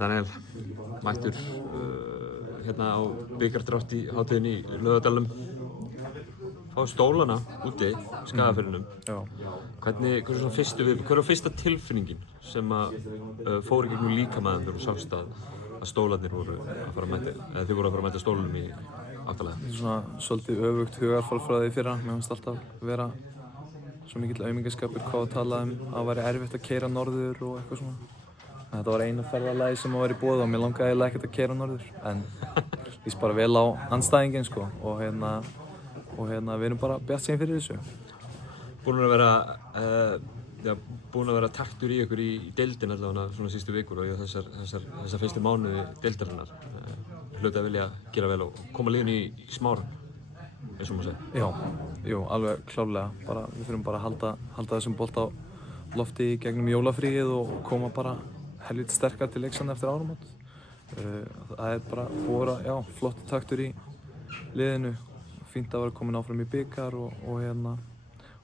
Daniel, mættur hérna á bikardrátt í hátíðinni í Laugardalnum. Fá stólana úti í Skagafirðinum. Hver var fyrsta tilfinningin sem fór í gegnum líkamann þegar þú sást að stólarnir voru að fara að mæta, eða þið voru að fara að mæta stólunum í áttalega? Svona svolítið öfugt hugarfar frá því fyrra. Mér fannst alltaf vera svo mikill aumingjaskapur hvað að tala að það væri erfitt að keyra norður og eitthvað svona. Þetta var eina ferðalagi sem var í boði og mér langaði eiginlega ekkert að keyra norður. En líst bara vel á andstæðinginn sko og við erum bara bjartsýn fyrir þessu. Búinn að vera taktur í ykkur í deildin allavega svona síðustu vikur og þessar fyrstu mánuði deildarinnar. Hlaut að vilja gera vel og koma liðinu í smáran, eins og maður segir. Jú, alveg klárlega. Við þurfum bara að halda þessum bolta á lofti í gegnum jólafríið og koma bara helviti sterkar til leiksanna eftir áramót. Það bara búið að vera, flott taktur í liðinu. Fínt að vera komin áfram í bikar og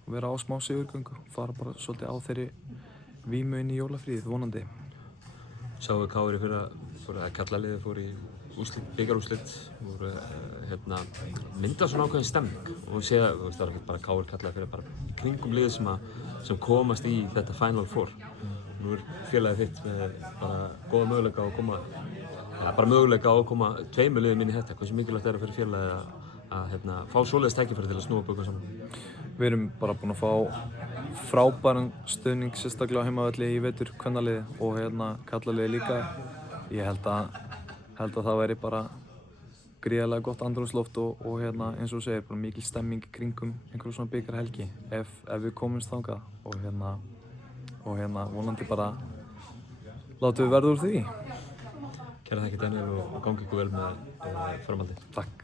vera á smá sigurgöngu og fara bara svolítið á þeirri vímu inn í jólafríið, vonandi. Sáu við KR í fyrra, karlaliðið fór í bikarúrslit, voru myndað svona ákveðin stemming og sé að það er ekki bara KR kallaði fyrir bara kringum liðið sem komast í þetta Final Four. Nú félagið þitt með bara góða möguleika á að koma tveimur liðum inn í þetta. Hversu mikilvægt er það fyrir félagið að fá svoleiðis tækifæri til að snúa bökum saman? Við erum bara búin að fá frábæran stuðning, sérstaklega á heimavelli í vetur kvennaliði og karlaliði líka. Ég held að það væri bara gríðarlega gott andrúmsloft og eins og þú segir, bara mikil stemming í kringum einhverjum svona bikarhelgi ef við komumst þangað og vonandi bara látum við verða úr því. Kærar þakkir Daniel og gangi ykkur vel með framhaldið. Takk.